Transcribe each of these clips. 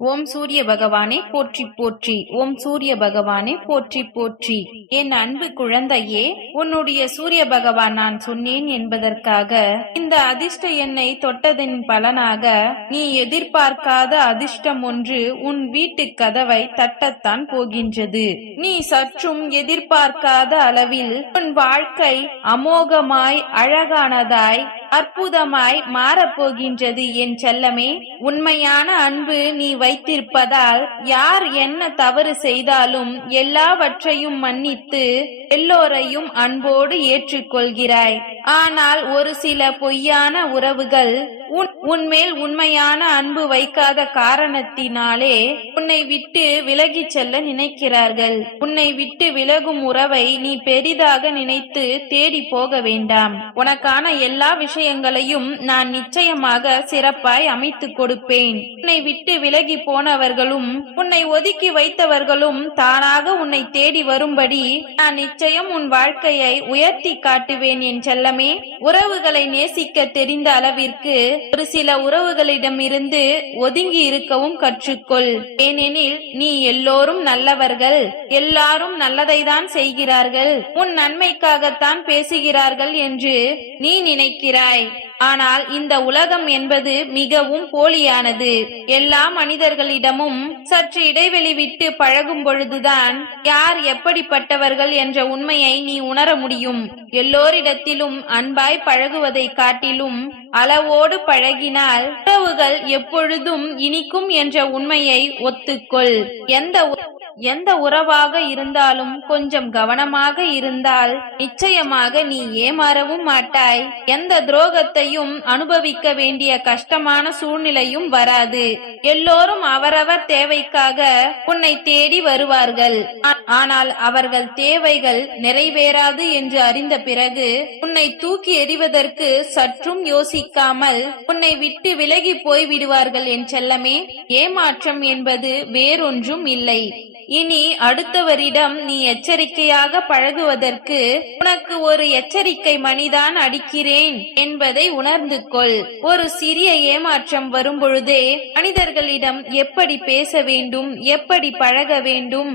ஓம் சூரிய பகவானே போற்றி போற்றி. ஓம் சூரிய பகவானே போற்றி போற்றி. என் அன்பு குழந்தையே உன்னுடைய சூரிய பகவான் நான் சொன்னேன் என்பதற்காக இந்த அதிர்ஷ்ட எண்ணை தொட்டதின் பலனாக நீ எதிர்பார்க்காத அதிர்ஷ்டம் ஒன்று உன் வீட்டு கதவை தட்டத்தான் போகின்றது. நீ சற்றும் எதிர்பார்க்காத அளவில் உன் வாழ்க்கை அமோகமாய் அழகானதாய் அற்புதமாய் மாறப்போகின்றது என் செல்லமே. உண்மையான அன்பு நீ வைத்திருப்பதால் யார் என்ன தவறு செய்தாலும் எல்லாவற்றையும் மன்னித்து எல்லோரையும் அன்போடு ஏற்றுக்கொள்கிறாய். ஆனால் ஒரு சில பொய்யான உறவுகள் உன் உன்மேல் உண்மையான அன்பு வைக்காத காரணத்தினாலே உன்னை விட்டு விலகி செல்ல நினைக்கிறார்கள். உன்னை விட்டு விலகும் உறவை நீ பெரிதாக நினைத்து தேடி போக வேண்டாம். உனக்கான எல்லா விஷயங்களையும் நான் நிச்சயமாக சிறப்பாய் அமைத்து கொடுப்பேன். உன்னை விட்டு விலகி போனவர்களும் உன்னை ஒதுக்கி வைத்தவர்களும் தானாக உன்னை தேடி வரும்படி நான் நிச்சயம் உன் வாழ்க்கையை உயர்த்தி காட்டுவேன் என் செல்லமே. உறவுகளை நேசிக்க தெரிந்த அளவிற்கு ஒரு சில உறவுகளிடமிருந்து ஒதுங்கி இருக்கவும் கற்றுக்கொள். ஏனெனில் நீ எல்லோரும் நல்லவர்கள் எல்லாரும் நல்லதை தான் செய்கிறார்கள். உன் நன்மைக்காகத்தான் பேசுகிறார்கள் என்று நீ நினைக்கிறாய். ஆனால் இந்த உலகம் என்பது மிகவும் போலியானது. எல்லா மனிதர்களிடமும் சற்று இடைவெளி விட்டு பழகும் பொழுதுதான் யார் எப்படிப்பட்டவர்கள் என்ற உண்மையை நீ உணர முடியும். எல்லோரிடத்திலும் அன்பாய் பழகுவதை காட்டிலும் அளவோடு பழகினால் உறவுகள் எப்பொழுதும் இனிக்கும் என்ற உண்மையை ஒத்துக்கொள். எந்த எந்த உறவாக இருந்தாலும் கொஞ்சம் கவனமாக இருந்தால் நிச்சயமாக நீ ஏமாறவும் மாட்டாய். எந்த துரோகத்தையும் அனுபவிக்க வேண்டிய கஷ்டமான சூழ்நிலையும் வராது. எல்லோரும் அவரவர் தேவைக்காக உன்னை தேடி வருவார்கள். ஆனால் அவர்கள் தேவைகள் நிறைவேறாது என்று அறிந்த பிறகு உன்னை தூக்கி எறிவதற்கு சற்றும் யோசிக்காமல் உன்னை விட்டு விலகி போய் விடுவார்கள் என் செல்லமே ஏமாற்றம் என்பது வேறொன்றும் இல்லை. இனி அடுத்தவரிடம் நீ எச்சரிக்கையாக பழகுவதற்கு உனக்கு ஒரு எச்சரிக்கை மணிதான் அடிக்கிறேன் என்பதை உணர்ந்து கொள். ஒரு சிறிய ஏமாற்றம் வரும் பொழுதே மனிதர்களிடம் எப்படி பேச வேண்டும் எப்படி பழக வேண்டும்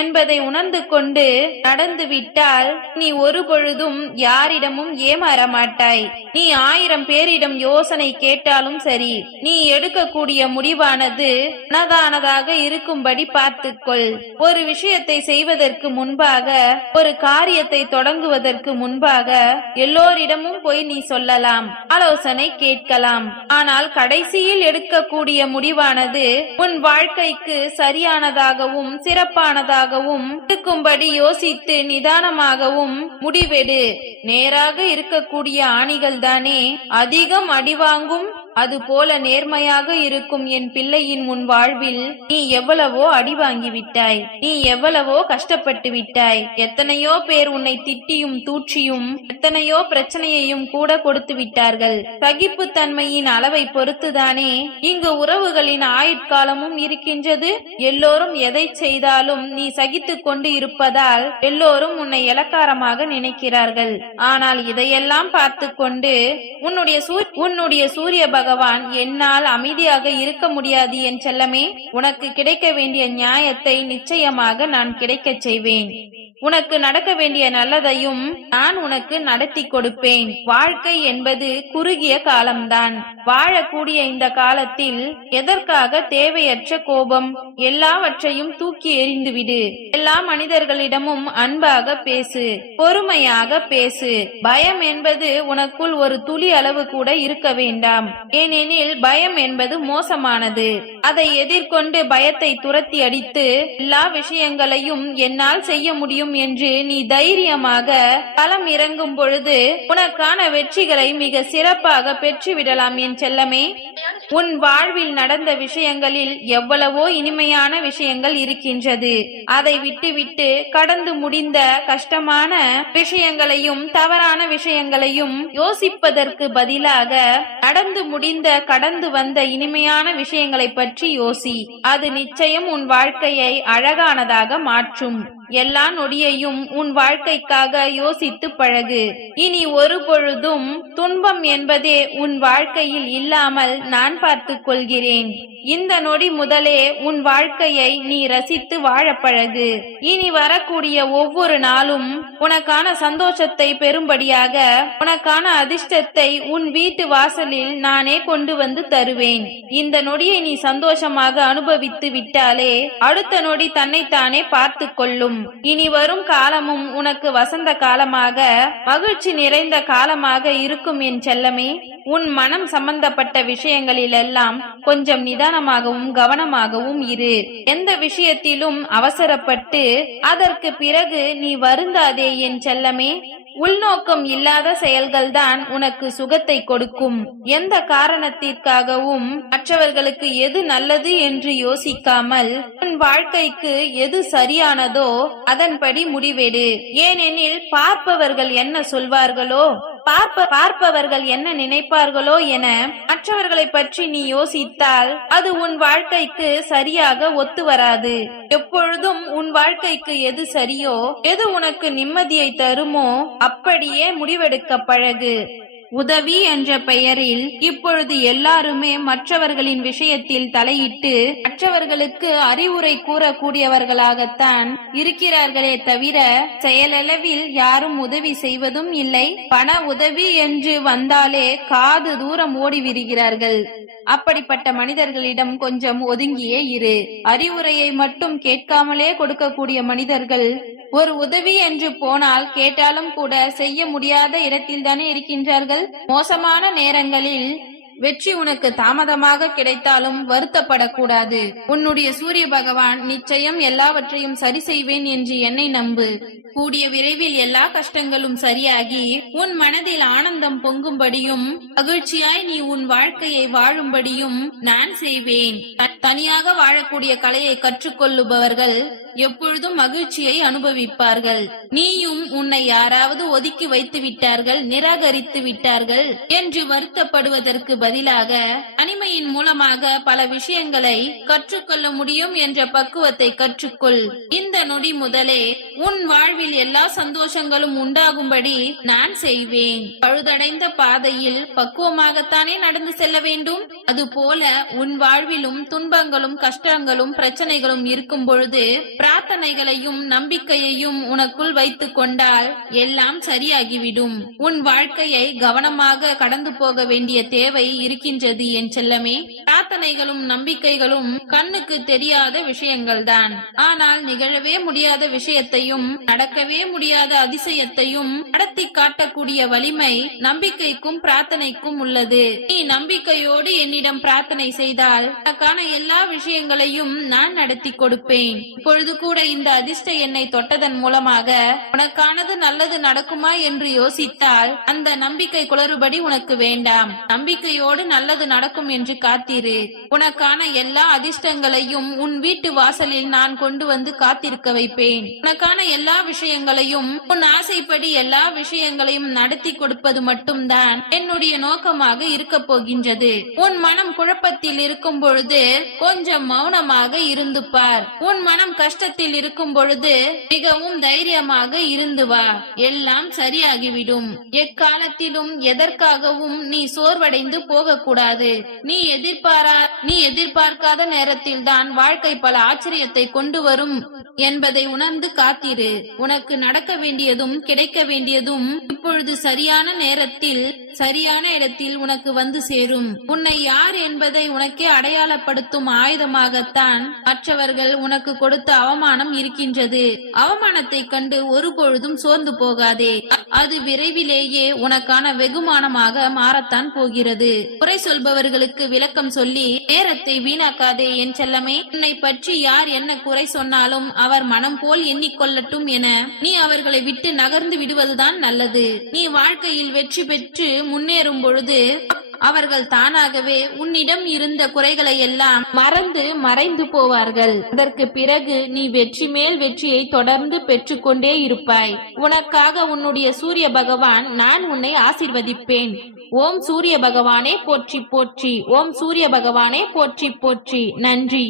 என்பதை என்பதை உணர்ந்து கொண்டு நடந்து விட்டால் நீ ஒரு பொழுதும் யாரிடமும் ஏமாற மாட்டாய் நீ ஆயிரம் பேரிடம் யோசனை கேட்டாலும் சரி நீ எடுக்கக்கூடிய முடிவானது மனதானதாக இருக்கும்படி பார்த்துக்கொள். ஒரு விஷயத்தை செய்வதற்கு முன்பாக ஒரு காரியத்தை தொடங்குவதற்கு முன்பாக எல்லோரிடமும் போய் நீ சொல்லலாம் ஆலோசனை கேட்கலாம். ஆனால் கடைசியில் எடுக்கக்கூடிய முடிவானது உன் வாழ்க்கைக்கு சரியானதாகவும் சிறப்பானதாகவும் இருக்கும்படி யோசித்து நிதானமாகவும் முடிவெடு. நேராக இருக்கக்கூடிய ஆணிகள் தானே அதிகம் அடிவாங்கும் அது போல நேர்மையாக இருக்கும் என் பிள்ளையின் முன் வாழ்வில் நீ எவ்வளவோ அடி வாங்கி விட்டாய் நீ எவ்வளவோ கஷ்டப்பட்டு விட்டாய். எத்தனையோ பேர் உன்னை திட்டியும் தூற்றியும் எத்தனையோ பிரச்சனையையும் கூட கொடுத்து விட்டார்கள். சகிப்பு தன்மையின் அளவை பொறுத்துதானே இங்கு உறவுகளின் ஆயுட்காலமும் இருக்கின்றது. எல்லோரும் எதை செய்தாலும் நீ சகித்து கொண்டு இருப்பதால் எல்லோரும் உன்னை இலக்காரமாக நினைக்கிறார்கள். ஆனால் இதையெல்லாம் பார்த்து கொண்டு உன்னுடைய உன்னுடைய சூரிய பகவான் என்னால் அமைதியாக இருக்க முடியாது என் செல்லமே உனக்கு கிடைக்க வேண்டிய நியாயத்தை நிச்சயமாக நான் கிடைக்கச் செய்வேன். உனக்கு நடக்க வேண்டிய நல்லதையும் நான் உனக்கு நடத்தி கொடுப்பேன். வாழ்க்கை என்பது குறுகிய காலம்தான். வாழக்கூடிய இந்த காலத்தில் எதற்காக தேவையற்ற கோபம்? எல்லாவற்றையும் தூக்கி எறிந்துவிடு எல்லா மனிதர்களிடமும் அன்பாக பேசு. பொறுமையாக பேசு. பயம் என்பது உனக்குள் ஒரு துளி அளவு கூட இருக்க வேண்டாம். ஏனெனில் பயம் என்பது மோசமானது. அதை எதிர்கொண்டு பயத்தை துரத்தி அடித்து எல்லா விஷயங்களையும் என்னால் செய்ய முடியும் என்று நீ தைரியமாக களம் இறங்கும் பொழுது உனக்கான வெற்றிகளை மிக சிறப்பாக பெற்றுவிடலாம் என் செல்லமே. உன் வாழ்வில் நடந்த விஷயங்களில் எவ்வளவோ இனிமையான விஷயங்கள் இருக்கின்றது. அதை விட்டுவிட்டு கடந்து முடிந்த கஷ்டமான விஷயங்களையும் தவறான விஷயங்களையும் யோசிப்பதற்கு பதிலாக நடந்து முடிந்த கடந்து வந்த இனிமையான விஷயங்களை பற்றி யோசி. அது நிச்சயம் உன் வாழ்க்கையை அழகானதாக மாற்றும். எல்லா நொடியையும் உன் வாழ்க்கைக்காக யோசித்து பழகு. இனி ஒரு பொழுதும் துன்பம் என்பதே உன் வாழ்க்கையில் இல்லாமல் நான் பார்த்து கொள்கிறேன். இந்த நொடி முதலே உன் வாழ்க்கையை நீ ரசித்து வாழ பழகு. இனி வரக்கூடிய ஒவ்வொரு நாளும் உனக்கான சந்தோஷத்தை பெறும்படியாக உனக்கான அதிர்ஷ்டத்தை உன் வீட்டு வாசலில் நானே கொண்டு வந்து தருவேன். இந்த நொடியை நீ சந்தோஷமாக அனுபவித்து விட்டாலே அடுத்த நொடி தன்னைத்தானே பார்த்து கொள்ளும். இனி வரும் காலமும் உனக்கு வசந்த காலமாக மகிழ்ச்சி நிறைந்த காலமாக இருக்கும் என் செல்லமே. உன் மனம் சம்பந்தப்பட்ட விஷயங்களிலெல்லாம் கொஞ்சம் நிதானமாகவும் கவனமாகவும் இரு. எந்த விஷயத்திலும் அவசரப்பட்டு அதற்கு பிறகு நீ வருந்தாதே என் செல்லமே. உள்நோக்கம் இல்லாத செயல்கள்தான் உனக்கு சுகத்தை கொடுக்கும். எந்த காரணத்திற்காகவும் மற்றவர்களுக்கு எது நல்லது என்று யோசிக்காமல் உன் வாழ்க்கைக்கு எது சரியானதோ அதன்படி முடிவெடு. ஏனெனில் பார்ப்பவர்கள் என்ன சொல்வார்களோ பார்ப்ப பார்ப்பவர்கள் என்ன நினைப்பார்களோ என மற்றவர்களை பற்றி நீ யோசித்தால் அது உன் வாழ்க்கைக்கு சரியாக ஒத்து வராது. எப்பொழுதும் உன் வாழ்க்கைக்கு எது சரியோ எது உனக்கு நிம்மதியை தருமோ அப்படியே முடிவெடுக்க பழகு. உதவி என்ற பெயரில் இப்பொழுது எல்லாருமே மற்றவர்களின் விஷயத்தில் தலையிட்டு மற்றவர்களுக்கு அறிவுரை கூறக்கூடியவர்களாகத்தான் இருக்கிறார்களே தவிர செயலளவில் யாரும் உதவி செய்வதும் இல்லை. பண உதவி என்று வந்தாலே காது தூரம் ஓடிவிடுகிறார்கள். அப்படிப்பட்ட மனிதர்களிடம் கொஞ்சம் ஒதுங்கியே இரு. அறிவுரையை மட்டும் கேட்காமலே கொடுக்கக்கூடிய மனிதர்கள் ஒரு உதவி என்று போனால் கேட்டாலும் கூட செய்ய முடியாத இடத்தில் தானே இருக்கின்றார்கள். மோசமான நேரங்களில் வெற்றி உனக்கு தாமதமாக கிடைத்தாலும் வருத்தப்படக்கூடாது. உன்னுடைய சூரிய பகவான் நிச்சயம் எல்லாவற்றையும் சரி செய்வேன் என்று என்னை நம்பு. கூடிய விரைவில் எல்லா கஷ்டங்களும் சரியாகி உன் மனதில் ஆனந்தம் பொங்கும்படியும் மகிழ்ச்சியாய் நீ உன் வாழ்க்கையை வாழும்படியும் நான் செய்வேன். த- தனியாக வாழக்கூடிய கலையை கற்றுக்கொள்ளுபவர்கள் எப்பொழுதும் மகிழ்ச்சியை அனுபவிப்பார்கள். நீயும் உன்னை யாராவது ஒதுக்கி வைத்து விட்டார்கள் நிராகரித்து விட்டார்கள் என்று வருத்தப்படுவதற்கு பதிலாக தனிமையின் மூலமாக பல விஷயங்களை கற்றுக்கொள்ள முடியும் என்ற பக்குவத்தை கற்றுக்கொள். இந்த நொடி முதலே உன் வாழ்வில் எல்லா சந்தோஷங்களும் உண்டாகும்படி நான் செய்வேன். பழுதடைந்த பாதையில் பக்குவமாகத்தானே நடந்து செல்ல வேண்டும்? அதுபோல உன் வாழ்விலும் துன்பங்களும் கஷ்டங்களும் பிரச்சனைகளும் இருக்கும் பொழுது பிரார்த்தனைகளையும் நம்பிக்கையையும் உனக்குள் வைத்துக் கொண்டால் எல்லாம் சரியாகிவிடும். உன் வாழ்க்கையை கவனமாக கடந்து போக வேண்டிய தேவை இருக்கின்றது என்று செல்லமே பிரார்த்தனைகளும் நம்பிக்கைகளும் கண்ணுக்கு தெரியாத விஷயங்கள்தான். ஆனால் நிகழவே முடியாத விஷயத்தையும் நடக்கவே முடியாத அதிசயத்தையும் நடத்தி காட்டக்கூடிய வலிமை நம்பிக்கைக்கும் பிரார்த்தனைக்கும் உள்ளது. நீ நம்பிக்கையோடு என்னிடம் பிரார்த்தனை செய்தால் உனக்கான எல்லா விஷயங்களையும் நான் நடத்தி கொடுப்பேன். இப்பொழுது கூட இந்த அதிர்ஷ்ட எண்ணை தொட்டதன் மூலமாக உனக்கானது நல்லது நடக்குமா என்று யோசித்தால் அந்த நம்பிக்கை குளறுபடி உனக்கு வேண்டாம். நம்பிக்கையோடு நல்லது நடக்கும் என்று காத்திரு. உனக்கான எல்லா அதிர்ஷ்டங்களையும் உன் வீட்டு வாசலில் நான் கொண்டு வந்து காத்திருக்க வைப்பேன். உனக்கான எல்லா விஷயங்களையும் உன் ஆசைப்படி எல்லா விஷயங்களையும் நடத்தி கொடுப்பது மட்டும்தான் என்னுடைய நோக்கமாக இருக்க போகின்றது. உன் மனம் குழப்பத்தில் இருக்கும் பொழுது கொஞ்சம் மௌனமாக இருந்து பார். உன் மனம் கஷ்டத்தில் இருக்கும் பொழுது மிகவும் தைரியமாக இருந்து வா. எல்லாம் சரியாகிவிடும். எக்காலத்திலும் எதற்காகவும் நீ சோர்வடைந்து போகக்கூடாது. நீ எதிர்பாரா நீ எதிர்பார்க்காத நேரத்தில் தான் வாழ்க்கை பல ஆச்சரியத்தை கொண்டு வரும் என்பதை உணர்ந்து காத்திரு. உனக்கு நடக்க வேண்டியதும் கிடைக்க வேண்டியதும் இப்பொழுது சரியான நேரத்தில் சரியான இடத்தில் உனக்கு வந்து சேரும். உன்னை யார் என்பதை உனக்கே அடையாளப்படுத்தும் ஆயுதமாகத்தான் மற்றவர்கள் உனக்கு கொடுத்த அவமானம் இருக்கின்றது. அவமானத்தை கண்டு ஒருபொழுதும் சோர்ந்து போகாதே. அது விரைவிலேயே உனக்கான வெகுமானமாக மாறத்தான் போகிறது. குறை சொல்பவர்கள் சொல்பவர்களுக்கு விளக்கம் சொல்லி நேரத்தை வீணாக்காதே என் செல்லமே உன்னை பற்றி யார் என்ன குறை சொன்னாலும் அவர் மனம் போல் எண்ணிக்கொள்ளட்டும் என நீ அவர்களை விட்டு நகர்ந்து விடுவதுதான் நல்லது. நீ வாழ்க்கையில் வெற்றி பெற்று முன்னேறும் பொழுது அவர்கள் தானாகவே உன்னிடம் இருந்த குறைகளை எல்லாம் மறந்து மறைந்து போவார்கள். அதற்கு பிறகு நீ வெற்றி மேல் வெற்றியை தொடர்ந்து பெற்றுக்கொண்டே இருப்பாய். உனக்காக உன்னுடைய சூரிய பகவான் நான் உன்னை ஆசிர்வதிப்பேன். ஓம் சூரிய பகவானே போற்றி போற்றி. ஓம் சூரிய பகவானே போற்றி போற்றி. நன்றி.